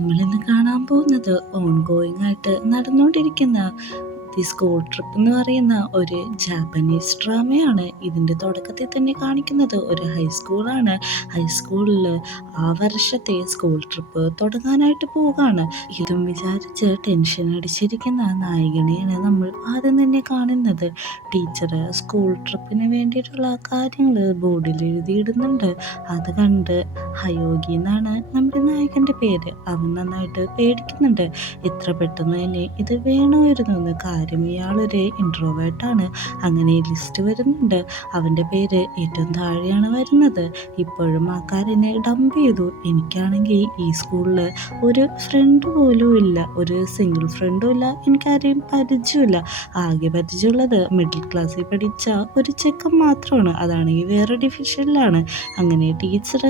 നമ്മളിന്ന് കാണാൻ പോകുന്നത് ഓൺഗോയിങ് ആയിട്ട് നടന്നുകൊണ്ടിരിക്കുന്ന ദി സ്കൂൾ ട്രിപ്പ് എന്ന് പറയുന്ന ഒരു ജാപ്പനീസ് ഡ്രാമയാണ്. ഇതിൻ്റെ തുടക്കത്തിൽ തന്നെ കാണിക്കുന്നത് ഒരു ഹൈസ്കൂളാണ്. ഹൈസ്കൂളിൽ ആ വർഷത്തെ സ്കൂൾ ട്രിപ്പ് തുടങ്ങാനായിട്ട് പോവുകയാണ്. ഇതും വിചാരിച്ച് ടെൻഷൻ അടിച്ചിരിക്കുന്ന നായികനെയാണ് നമ്മൾ ആദ്യം തന്നെ കാണുന്നത്. ടീച്ചർ സ്കൂൾ ട്രിപ്പിന് വേണ്ടിയിട്ടുള്ള കാര്യങ്ങൾ ബോർഡിൽ എഴുതിയിടുന്നുണ്ട്. അത് കണ്ട് ഹയോഗി എന്നാണ് നമ്മുടെ നായകൻ്റെ പേര്. അവൻ നന്നായിട്ട് പേടിക്കുന്നുണ്ട്. ഇത്ര പെട്ടെന്ന് തന്നെ ഇത് വേണമായിരുന്നു എന്ന്. കാര്യം ഇയാളൊരു ഇൻട്രോവേർട്ടാണ്. അങ്ങനെ ലിസ്റ്റ് വരുന്നുണ്ട്. അവൻ്റെ പേര് ഏറ്റവും താഴെയാണ് വരുന്നത്. ഇപ്പോഴും ആ കാരനെ ഡംപ് ചെയ്തു. എനിക്കാണെങ്കിൽ ഈ സ്കൂളിൽ ഒരു ഫ്രണ്ട് പോലും ഇല്ല, ഒരു സിംഗിൾ ഫ്രണ്ടും ഇല്ല, എനിക്കാരെയും പരിചയമില്ല. ആകെ പരിചയമുള്ളത് മിഡിൽ ക്ലാസ്സിൽ പഠിച്ച ഒരു ചെക്കൻ മാത്രമാണ്. അതാണെങ്കിൽ വേറെ ഡിവിഷനിലാണ്. അങ്ങനെ ടീച്ചർ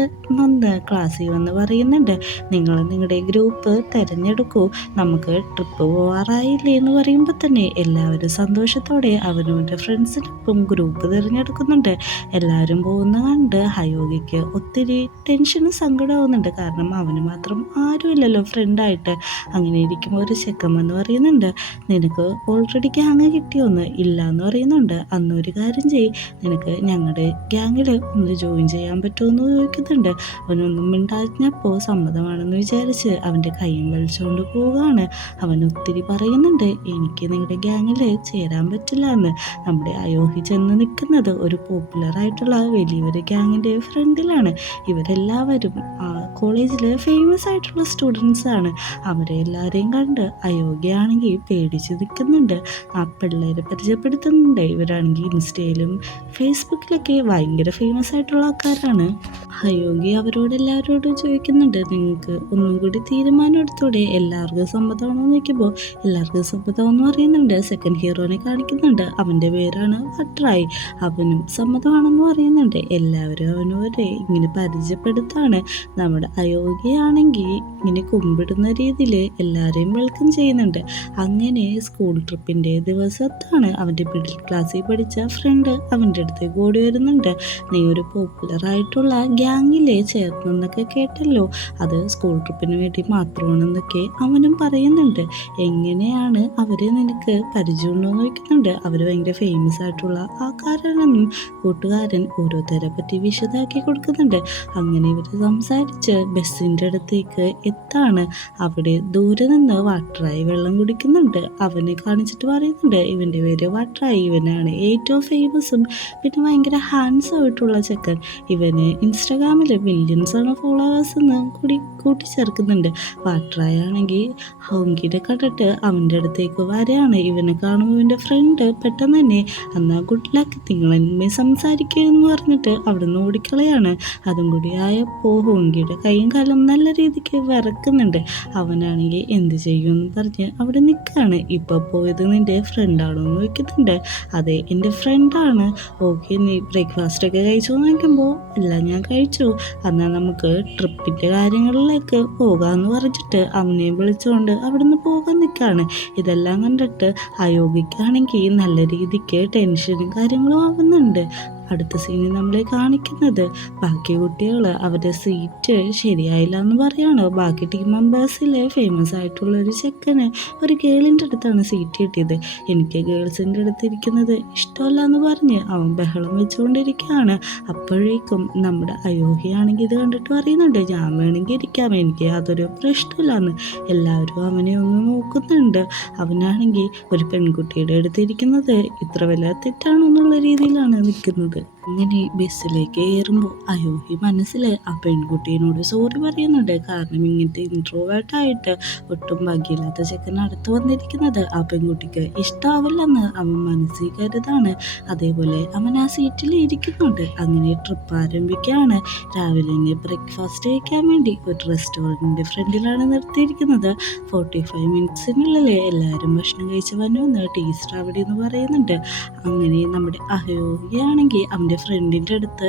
ക്ലാസ്സിൽ വന്ന് പറയുന്നുണ്ട്, നിങ്ങൾ നിങ്ങളുടെ ഗ്രൂപ്പ് തിരഞ്ഞെടുക്കൂ, നമുക്ക് ട്രിപ്പ് പോവാറായില്ലേ എന്ന് പറയുമ്പോൾ തന്നെ എല്ലാവരും സന്തോഷത്തോടെ അവനവൻ്റെ ഫ്രണ്ട്സിനൊപ്പം ഗ്രൂപ്പ് തിരഞ്ഞെടുക്കുന്നുണ്ട്. എല്ലാവരും പോകുന്ന കണ്ട് ഹയോഗിക്ക് ഒത്തിരി ടെൻഷനും സങ്കടമാവുന്നുണ്ട്. കാരണം അവന് മാത്രം ആരുമില്ലല്ലോ ഫ്രണ്ടായിട്ട്. അങ്ങനെ ഇരിക്കുമ്പോൾ ഒരു ചെക്കൻ എന്ന് പറയുന്നുണ്ട്, നിനക്ക് ഓൾറെഡി ഗ്യാങ് കിട്ടിയോന്ന്? ഇല്ല എന്ന് പറയുന്നുണ്ട്. അന്നൊരു കാര്യം ചെയ്യ്, നിനക്ക് ഞങ്ങളുടെ ഗ്യാങ്ങിൽ ഒന്ന് ജോയിൻ ചെയ്യാൻ പറ്റുമോ എന്ന് ചോദിക്കുന്നുണ്ട്. അവനൊന്നും മിണ്ടാഞ്ഞപ്പോൾ സമ്മതമാണെന്ന് വിചാരിച്ച് അവൻ്റെ കൈയും വലിച്ചുകൊണ്ട് പോവുകയാണ്. അവൻ ഒത്തിരി പറയുന്നുണ്ട്, എനിക്ക് നിങ്ങളുടെ ഗ്യാങ്ങിൽ ചേരാൻ പറ്റില്ല എന്ന്. നമ്മുടെ അയോഹി ചെന്ന് നിൽക്കുന്നത് ഒരു പോപ്പുലറായിട്ടുള്ള വലിയൊരു ഗ്യാങ്ങിൻ്റെ ഫ്രണ്ടിലാണ്. ഇവരെല്ലാവരും ആ കോളേജിൽ ഫേമസ് ആയിട്ടുള്ള സ്റ്റുഡൻസ് ആണ്. അവരെ എല്ലാവരെയും കണ്ട് അയോഗ്യയാണെങ്കിൽ പേടിച്ച് നിൽക്കുന്നുണ്ട്. ആ പിള്ളേരെ പരിചയപ്പെടുത്തുന്നുണ്ട്. ഇവരാണെങ്കിൽ ഇൻസ്റ്റയിലും ഫേസ്ബുക്കിലൊക്കെ ഭയങ്കര ഫേമസ് ആയിട്ടുള്ള ആൾക്കാരാണ്. അയോഗ്യ അവരോടെല്ലാവരോടും ചോദിക്കുന്നുണ്ട്, നിങ്ങൾക്ക് ഒന്നും കൂടി തീരുമാനം എടുത്തൂടെ, എല്ലാവർക്കും സമ്മതമാണോ എന്ന് ചോദിക്കുമ്പോൾ എല്ലാവർക്കും സമ്മതമെന്ന് പറയുന്നുണ്ട്. സെക്കൻഡ് ഹീറോനെ കാണിക്കുന്നുണ്ട്. അവൻ്റെ പേരാണ് വട്രായി. അവനും സമ്മതമാണെന്ന് പറയുന്നുണ്ട്. എല്ലാവരും അവനവരെ ഇങ്ങനെ പരിചയപ്പെടുത്താണ്. നമ്മുടെ അയോഗ്യയാണെങ്കിൽ ഇങ്ങനെ കുമ്പിടുന്ന രീതിയിൽ എല്ലാവരെയും വെൽക്കം ചെയ്യുന്നുണ്ട്. അങ്ങനെ സ്കൂൾ ട്രിപ്പിൻ്റെ ദിവസത്താണ് അവൻ്റെ മിഡിൽ ക്ലാസ്സിൽ പഠിച്ച ഫ്രണ്ട് അവൻ്റെ അടുത്തേക്ക് ഓടി വരുന്നുണ്ട്. നീ ഒരു പോപ്പുലറായിട്ടുള്ള ഗ്യാങ്ങിലെ ചേർന്നെന്നൊക്കെ കേട്ടല്ലോ, അത് സ്കൂൾ ട്രിപ്പിന് വേണ്ടി മാത്രമാണെന്നൊക്കെ അവനും പറയുന്നുണ്ട്. എങ്ങനെയാണ് അവരെ നിനക്ക് പരിചയമുണ്ടോ എന്ന് ചോദിക്കുന്നുണ്ട്. അവർ ഭയങ്കര ഫേമസ് ആയിട്ടുള്ള ആൾക്കാരാണെന്നും കൂട്ടുകാരൻ ഓരോരുത്തരെ പറ്റി വിശദമാക്കി കൊടുക്കുന്നുണ്ട്. അങ്ങനെ ഇവർ സംസാരിച്ച് ബസ്സിൻ്റെ അടുത്തേക്ക് എത്താണ്. അവിടെ ദൂരെ നിന്ന് വാട്ടറായി വെള്ളം കുടിക്കുന്നുണ്ട്. അവനെ കാണിച്ചിട്ട് പറയുന്നുണ്ട്, ഇവൻ്റെ പേര് വാട്ടറായി, ഇവനാണ് ഏറ്റവും ഫേമസും പിന്നെ ഭയങ്കര ഹാൻഡ്സം ആയിട്ടുള്ള ചെക്കൻ. ഇവന് ഇൻസ്റ്റാഗ്രാമിൽ മില്യൺസാണ് ഫോളോവേഴ്സ് എന്ന് കൂട്ടിച്ചേർക്കുന്നുണ്ട്. വാട്ടറായി ആണെങ്കിൽ ഹോങ്കിനെ കണ്ടിട്ട് അവൻ്റെ അടുത്തേക്ക് വരെയാണ്. ഇവനെ കാണുമ്പോൾ ഇവൻ്റെ ഫ്രണ്ട് പെട്ടെന്ന് തന്നെ, എന്നാൽ ഗുഡ് ലക്ക്, നിങ്ങൾ എന്നെ സംസാരിക്കുക എന്ന് പറഞ്ഞിട്ട് അവിടെ നിന്ന് ഓടിക്കളയാണ്. അതും കൂടി ആയപ്പോൾ ഹോങ്കിയുടെ കൈയും കാലും നല്ല രീതിക്ക് വിറക്കുന്നുണ്ട്. അവനാണെങ്കിൽ എന്ത് ചെയ്യുമെന്ന് പറഞ്ഞ് അവിടെ നിൽക്കുകയാണ്. ഇപ്പോൾ പോയത് നിൻ്റെ ഫ്രണ്ടാണോ എന്ന് ചോദിക്കുന്നുണ്ട്. അതെ, എൻ്റെ ഫ്രണ്ടാണ്. ഓക്കെ, നീ ബ്രേക്ക്ഫാസ്റ്റൊക്കെ കഴിച്ചു എന്ന് ചോദിക്കുമ്പോൾ ഇല്ല, ഞാൻ കഴിച്ചു, എന്നാൽ നമുക്ക് ട്രിപ്പിൻ്റെ കാര്യങ്ങളിലേക്ക് പോകാമെന്ന് പറഞ്ഞിട്ട് അവനെ വിളിച്ചുകൊണ്ട് അവിടെ നിന്ന് പോകാൻ നിൽക്കുകയാണ്. ഇതെല്ലാം കണ്ടിട്ട് അയോഗ്യക്കാണെങ്കിൽ നല്ല രീതിക്ക് ടെൻഷനും കാര്യങ്ങളും ആവുന്നുണ്ട്. അടുത്ത സീനിൽ നമ്മളെ കാണിക്കുന്നത് ബാക്കി കുട്ടികൾ അവരുടെ സീറ്റ് ശരിയായില്ല എന്ന് പറയാണ്. ബാക്കി ടീം മെമ്പേഴ്സിലെ ഫേമസ് ആയിട്ടുള്ള ഒരു ചെക്കന് ഒരു ഗേളിൻ്റെ അടുത്താണ് സീറ്റ് കിട്ടിയത്. എനിക്ക് ഗേൾസിൻ്റെ അടുത്ത് ഇരിക്കുന്നത് ഇഷ്ടമല്ല എന്ന് പറഞ്ഞ് അവൻ ബഹളം വെച്ചുകൊണ്ടിരിക്കുകയാണ്. അപ്പോഴേക്കും നമ്മുടെ അയോഗ്യയാണെങ്കിൽ ഇത് കണ്ടിട്ട് പറയുന്നുണ്ട്, ഞാൻ വേണമെങ്കിൽ ഇരിക്കാം, എനിക്ക് യാതൊരു പ്രശ്നമില്ലാന്ന്. എല്ലാവരും അവനെ ഒന്ന് നോക്കുന്നുണ്ട്. അവനാണെങ്കിൽ ഒരു പെൺകുട്ടിയുടെ അടുത്തിരിക്കുന്നത് ഇത്ര വലിയ തെറ്റാണോ എന്നുള്ള രീതിയിലാണ് നിൽക്കുന്നത്. അങ്ങനെ ബസ്സിലേക്ക് കയറുമ്പോൾ അയോഹി മനസ്സിൽ ആ പെൺകുട്ടീനോട് സോറി പറയുന്നുണ്ട്. കാരണം ഇങ്ങനത്തെ ഇൻട്രോവേർട്ടായിട്ട് ഒട്ടും ഭാഗ്യമില്ലാത്ത ചെക്കൻ അടുത്ത് വന്നിരിക്കുന്നത് ആ പെൺകുട്ടിക്ക് ഇഷ്ടാവില്ലെന്ന് അവൻ മനസ്സിൽ കരുതാണ്. അതേപോലെ അവൻ ആ സീറ്റിൽ ഇരിക്കുന്നുണ്ട്. അങ്ങനെ ട്രിപ്പ് ആരംഭിക്കുകയാണ്. രാവിലെ തന്നെ ബ്രേക്ക്ഫാസ്റ്റ് കഴിക്കാൻ വേണ്ടി ഒരു റെസ്റ്റോറൻറ്റിൻ്റെ ഫ്രണ്ടിലാണ് നിർത്തിയിരിക്കുന്നത്. 45 മിനിറ്റ്സിനുള്ളിൽ എല്ലാവരും ഭക്ഷണം കഴിച്ച് വന്നുവെന്ന് ടീച്ചർ അവിടെ എന്ന് പറയുന്നുണ്ട്. അങ്ങനെ നമ്മുടെ അയോഗ്യയാണെങ്കിൽ അവൻ്റെ ഫ്രണ്ടിൻ്റെ അടുത്ത്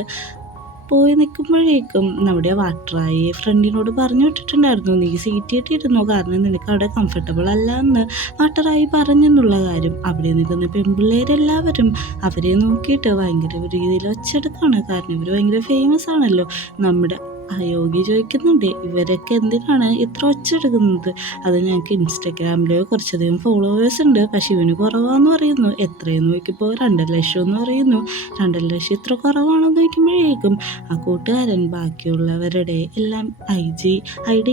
പോയി നിൽക്കുമ്പോഴേക്കും നമ്മുടെ വാട്ടറായി ഫ്രണ്ടിനോട് പറഞ്ഞു വിട്ടിട്ടുണ്ടായിരുന്നു, നീ സീറ്റ് കിട്ടിയിരുന്നോ, കാരണം നിനക്ക് അവിടെ കംഫർട്ടബിൾ അല്ല എന്ന് വാട്ടറായി പറഞ്ഞെന്നുള്ള കാര്യം. അവിടെ നിൽക്കുന്ന പെൺപിള്ളേരെല്ലാവരും അവരെ നോക്കിയിട്ട് ഭയങ്കര രീതിയിൽ ഒച്ചെടുക്കാണ്. കാരണം ഇവർ ഭയങ്കര ഫേമസ് ആണല്ലോ. നമ്മുടെ അയോഗ്യ ചോദിക്കുന്നുണ്ട്, ഇവരൊക്കെ എന്തിനാണ് ഇത്ര ഒച്ചെടുക്കുന്നത്? അത് ഞങ്ങൾക്ക് ഇൻസ്റ്റഗ്രാമിൽ കുറച്ചധികം ഫോളോവേഴ്സ് ഉണ്ട്, പക്ഷെ ഇവന് കുറവാന്ന് പറയുന്നു. എത്രയെന്ന് നോക്കിയപ്പോൾ 2,00,000 എന്ന് പറയുന്നു. 2,00,000 ഇത്ര കുറവാണെന്ന് നോക്കുമ്പോഴേക്കും ആ കൂട്ടുകാരൻ ബാക്കിയുള്ളവരുടെ എല്ലാം IG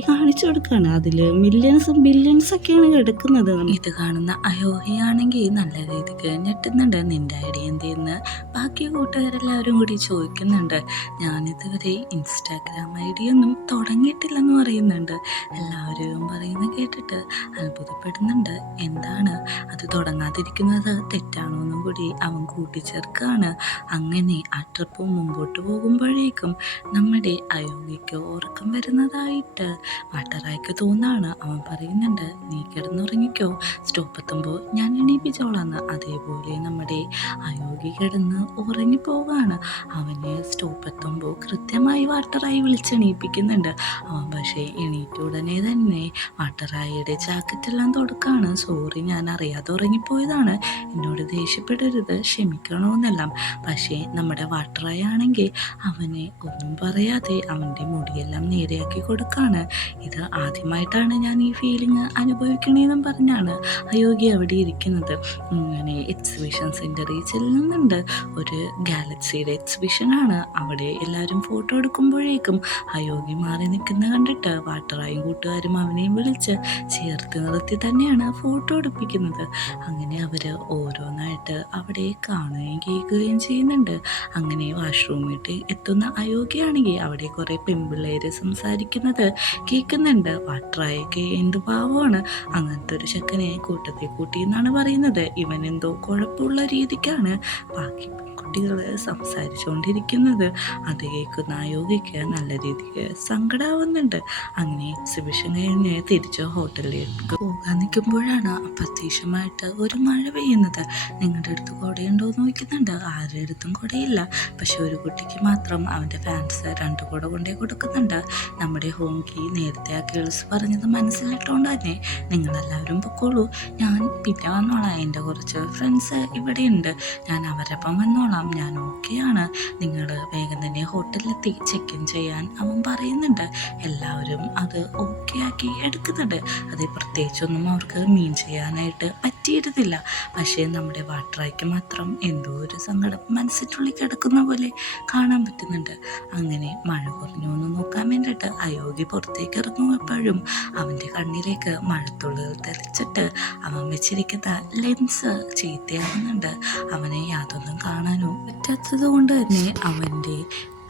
കാണിച്ചു കൊടുക്കുകയാണ്. അതിൽ മില്യൺസും ബില്യൺസ് ഒക്കെയാണ് എടുക്കുന്നത്. ഇത് കാണുന്ന അയോഗ്യയാണെങ്കിൽ നല്ല രീതിക്ക് ഞെട്ടുന്നുണ്ട്. നിന്റെ ഐഡി എന്തെന്ന് ബാക്കി കൂട്ടുകാരെല്ലാവരും കൂടി ചോദിക്കുന്നുണ്ട്. ഞാനിതുവരെ ഇൻസ്റ്റാഗ്രാം ID ഒന്നും തുടങ്ങിയിട്ടില്ലെന്ന് പറയുന്നുണ്ട്. എല്ലാവരും പറയുന്നത് കേട്ടിട്ട് അത്ഭുതപ്പെടുന്നുണ്ട്. എന്താണ് അത് തുടങ്ങാതിരിക്കുന്നത് തെറ്റാണോ എന്നും കൂടി അവൻ കൂട്ടിച്ചേർക്കുകയാണ്. അങ്ങനെ ആ ട്രിപ്പ് മുമ്പോട്ട് പോകുമ്പോഴേക്കും നമ്മുടെ അയോഗ്യയ്ക്ക് ഉറക്കം വരുന്നതായിട്ട് വാട്ടറായിക്ക് തോന്നാണ്. അവൻ പറയുന്നുണ്ട്, നീ കിടന്നുറങ്ങിക്കോ, സ്റ്റോപ്പ് എത്തുമ്പോൾ ഞാൻ എണീപ്പിച്ചോളാന്ന്. അതേപോലെ നമ്മുടെ അയോഗ്യ കിടന്ന് ഉറങ്ങിപ്പോവാണ്. അവന് സ്റ്റോപ്പ് എത്തുമ്പോൾ കൃത്യമായി വാട്ടറായി വിളിച്ചെണീപ്പിക്കുന്നുണ്ട്. അവൻ പക്ഷേ എണീറ്റ ഉടനെ തന്നെ വാട്ടറായിയുടെ ജാക്കറ്റെല്ലാം തുടക്കാണ്. സോറി, ഞാൻ അറിയാതെ ഉറങ്ങിപ്പോയതാണ്, എന്നോട് ദേഷ്യപ്പെടരുത്, ക്ഷമിക്കണമെന്നെല്ലാം. പക്ഷേ നമ്മുടെ വാട്ടറായി ആണെങ്കിൽ അവനെ ഒന്നും പറയാതെ അവൻ്റെ മുടിയെല്ലാം നേരെയാക്കി കൊടുക്കാണ്. ഇത് ആദ്യമായിട്ടാണ് ഞാൻ ഈ ഫീലിംഗ് അനുഭവിക്കണേന്നും പറഞ്ഞാണ് അയോഗ്യ അവിടെ ഇരിക്കുന്നത്. അങ്ങനെ എക്സിബിഷൻ സെൻറ്ററിൽ ചെല്ലുന്നുണ്ട്. ഒരു ഗാലക്സിയുടെ എക്സിബിഷനാണ്. അവിടെ എല്ലാവരും ഫോട്ടോ എടുക്കുമ്പോഴേക്കും അയോഗ്യ മാറി നിൽക്കുന്ന കണ്ടിട്ട് വാട്ടറായും കൂട്ടുകാരും അവനെയും വിളിച്ച് ചേർത്ത് നിർത്തി തന്നെയാണ് ഫോട്ടോ എടുപ്പിക്കുന്നത്. അങ്ങനെ അവർ ഓരോന്നായിട്ട് അവിടെ കാണുകയും കേൾക്കുകയും ചെയ്യുന്നുണ്ട്. അങ്ങനെ വാഷ്റൂമിട്ട് എത്തുന്ന അയോഗ്യയാണെങ്കിൽ അവിടെ കുറേ പെൺപിള്ളേര് സംസാരിക്കുന്നത് കേൾക്കുന്നുണ്ട്. വാട്ടറായൊക്കെ എന്ത് പാവമാണ്, അങ്ങനത്തെ ഒരു ചെക്കനെ കൂട്ടത്തിൽ കൂട്ടി എന്നാണ് പറയുന്നത്. ഇവൻ എന്തോ കുഴപ്പമുള്ള രീതിക്കാണ് ബാക്കി കുട്ടികൾ സംസാരിച്ചുകൊണ്ടിരിക്കുന്നത്. അത് കേൾക്കുന്ന അയോഗ്യയ്ക്ക് നല്ല രീതിക്ക് സങ്കടമാവുന്നുണ്ട്. അങ്ങനെ എക്സിബിഷൻ കഴിഞ്ഞ് തിരിച്ച് ഹോട്ടലിലേക്ക് പോകാൻ നിൽക്കുമ്പോഴാണ് അപ്രത്യക്ഷമായിട്ട് ഒരു മഴ പെയ്യുന്നത്. നിങ്ങളുടെ അടുത്ത് കുടയുണ്ടോ എന്ന് നോക്കുന്നുണ്ട്. ആരുടെ അടുത്തും കുടയില്ല. പക്ഷെ ഒരു കുട്ടിക്ക് മാത്രം അവൻ്റെ ഫാൻസ് 2 കുട കൊണ്ടേ കൊടുക്കുന്നുണ്ട്. നമ്മുടെ ഹോംകി നേരത്തെ ആ കേൾസ് പറഞ്ഞത് മനസ്സിലിട്ടുകൊണ്ട് തന്നെ നിങ്ങളെല്ലാവരും പൊക്കോളൂ, ഞാൻ പിന്നെ വന്നോളാം, എൻ്റെ കുറച്ച് ഫ്രണ്ട്സ് ഇവിടെയുണ്ട്, ഞാൻ അവരൊപ്പം വന്നോളാം, ഞാൻ ഓക്കെയാണ്, നിങ്ങൾ വേഗം തന്നെ ഹോട്ടലിലെത്തി ചെക്ക് ഇൻ ചെയ്യാൻ അവൻ പറയുന്നുണ്ട്. എല്ലാവരും അത് ഓക്കെ ആക്കി എടുക്കുന്നുണ്ട്. അത് പ്രത്യേകിച്ചൊന്നും അവർക്ക് മീൻ ചെയ്യാനായിട്ട് പറ്റിയിരുന്നില്ല. പക്ഷേ നമ്മുടെ വാട്ടറായിക്ക് മാത്രം എന്തോ ഒരു സങ്കടം മനസ്സിനുള്ളിൽ കിടക്കുന്ന പോലെ കാണാൻ പറ്റുന്നുണ്ട്. അങ്ങനെ മഴ കുറഞ്ഞു എന്ന് നോക്കാൻ വേണ്ടിയിട്ട് അയോഗ്യ പുറത്തേക്ക് ഇറങ്ങുമ്പോഴും അവൻ്റെ കണ്ണിലേക്ക് മഴത്തുള്ളികൾ തെളിച്ചിട്ട് അവൻ വെച്ചിരിക്കുന്ന ലെൻസ് ചീത്തയാവുന്നുണ്ട്. അവനെ യാതൊന്നും കാണാനോ പറ്റാത്തത് കൊണ്ട് തന്നെ അവൻ്റെ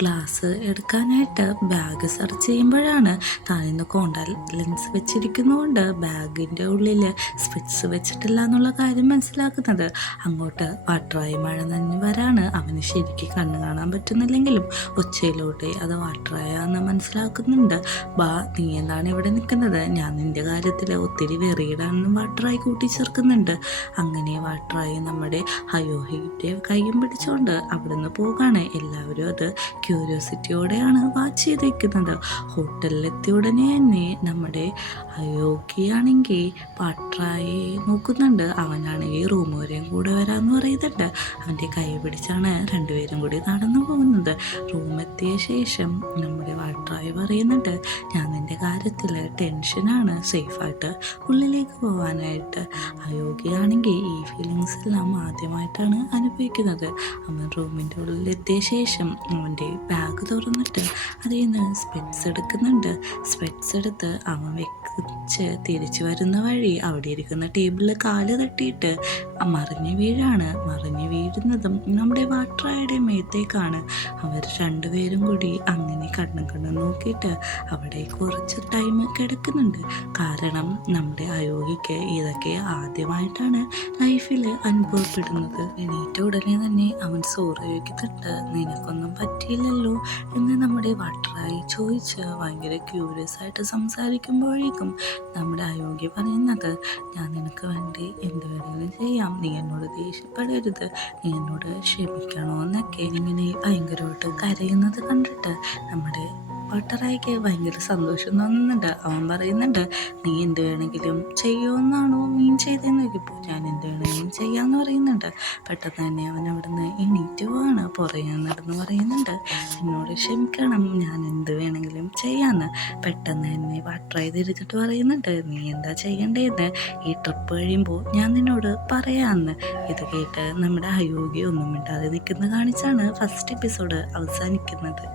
ഗ്ലാസ് എടുക്കാനായിട്ട് ബാഗ് സെർച്ച് ചെയ്യുമ്പോഴാണ് താനിന്ന് കോണ്ടാക്ട് ലെൻസ് വെച്ചിരിക്കുന്നതുകൊണ്ട് ബാഗിൻ്റെ ഉള്ളിൽ സ്പെക്സ് വെച്ചിട്ടില്ല എന്നുള്ള കാര്യം മനസ്സിലാക്കുന്നത്. അങ്ങോട്ട് വാട്ടറായി മഴ നനഞ്ഞ് വരാണ്. അവന് ശരിക്കും കണ്ണ് കാണാൻ പറ്റുന്നില്ലെങ്കിലും ഒച്ചയിലോട്ട് അത് വാട്ടറായെന്ന് മനസ്സിലാക്കുന്നുണ്ട്. ബാ, നീ എന്താണ് ഇവിടെ നിൽക്കുന്നത്, ഞാൻ നിൻ്റെ കാര്യത്തിൽ ഒത്തിരി വെറിയിടാണെന്ന് വാട്ടറായി കൂട്ടിച്ചേർക്കുന്നുണ്ട്. അങ്ങനെ വാട്ടറായി നമ്മുടെ അയോഗ്യയുടെ കൈയും പിടിച്ചുകൊണ്ട് അവിടുന്ന് പോകാണ്. എല്ലാവരും അത് ക്യൂരിയോസിറ്റിയോടെയാണ് വാച്ച് ചെയ്തിരിക്കുന്നത്. ഹോട്ടലിലെത്തിയ ഉടനെ തന്നെ നമ്മുടെ അയോഗ്യയാണെങ്കിൽ വാട്ടറായി നോക്കുന്നുണ്ട്. അവനാണെങ്കിൽ റൂം വരെയും കൂടെ വരാമെന്ന് പറയുന്നുണ്ട്. അവൻ്റെ കൈ പിടിച്ചാണ് 2 പേരും കൂടി നടന്നു പോകുന്നത്. റൂമെത്തിയ ശേഷം നമ്മുടെ വാട്ടറായി പറയുന്നുണ്ട്, ഞാൻ നിൻ്റെ കാര്യത്തിൽ ടെൻഷനാണ്, സേഫായിട്ട് ഉള്ളിലേക്ക് പോകാനായിട്ട്. അയോഗ്യയാണെങ്കിൽ ഈ ഫീലിങ്സ് എല്ലാം ആദ്യമായിട്ടാണ് അനുഭവിക്കുന്നത്. അവൻ റൂമിൻ്റെ ഉള്ളിലെത്തിയ ശേഷം അവൻ്റെ ബാഗ് തുറന്നിട്ട് അതിൽ നിന്ന് സ്പെക്സ് എടുക്കുന്നുണ്ട്. സ്പെക്സ് എടുത്ത് അവൻ വെച്ച് തിരിച്ചു വരുന്ന വഴി അവിടെ ഇരിക്കുന്ന ടേബിളിൽ കാല് തട്ടിയിട്ട് മറിഞ്ഞു വീഴാണ്. മറിഞ്ഞു വീഴുന്നതും നമ്മുടെ വാട്ടറായുടെ മേത്തേക്കാണ്. അവർ 2 പേരും കൂടി അങ്ങനെ കണ്ണും നോക്കിയിട്ട് അവിടെ കുറച്ച് ടൈം കിടക്കുന്നുണ്ട്. കാരണം നമ്മുടെ അയോഗ്യയ്ക്ക് ഇതൊക്കെ ആദ്യമായിട്ടാണ് ലൈഫിൽ അനുഭവപ്പെടുന്നത്. എണീറ്റ ഉടനെ തന്നെ അവൻ സോറി ചോദിക്കുന്നുണ്ട്. നിനക്കൊന്നും പറ്റിയില്ലല്ലോ എന്ന് നമ്മുടെ വാട്ടറായി ചോദിച്ച് ഭയങ്കര ക്യൂരിയസ് ആയിട്ട് സംസാരിക്കുമ്പോഴേക്കും നമ്മുടെ അയോഗ്യ പറയുന്നത്, ഞാൻ നിനക്ക് വേണ്ടി എന്ത് വേണമെങ്കിലും ചെയ്യാം, നീ എന്നോട് ദേഷ്യപ്പെടരുത്, നീ എന്നോട് ക്ഷമിക്കണോ എന്നൊക്കെ. ഇങ്ങനെ ഭയങ്കരമായിട്ട് കരയുന്നത് കണ്ടിട്ട് നമ്മുടെ വട്ടറായിക്ക് ഭയങ്കര സന്തോഷം തോന്നുന്നുണ്ട്. അവൻ പറയുന്നുണ്ട്, നീ എന്ത് വേണമെങ്കിലും ചെയ്യുമെന്നാണോ നീ ചെയ്തതെന്ന് ചോദിക്കുമ്പോൾ ഞാൻ എന്ത് വേണമെങ്കിലും ചെയ്യാമെന്ന് പറയുന്നുണ്ട്. പെട്ടെന്ന് തന്നെ അവൻ അവിടുന്ന് എണീറ്റ് പോവാണ്. പുറകെ നടന്ന് പറയുന്നുണ്ട്, എന്നോട് ക്ഷമിക്കണം, ഞാൻ എന്ത് വേണമെങ്കിലും ചെയ്യാമെന്ന്. പെട്ടെന്ന് തന്നെ വട്ടറായി തിരിച്ചിട്ട് പറയുന്നുണ്ട്, നീ എന്താ ചെയ്യേണ്ടതെന്ന് ഈ ട്രിപ്പ് കഴിയുമ്പോൾ ഞാൻ നിന്നോട് പറയാമെന്ന്. ഇത് കേട്ട് നമ്മുടെ അയോഗ്യ ഒന്നും മിണ്ടാതെ നിൽക്കുന്ന കാണിച്ചാണ് ഫസ്റ്റ് എപ്പിസോഡ് അവസാനിക്കുന്നത്.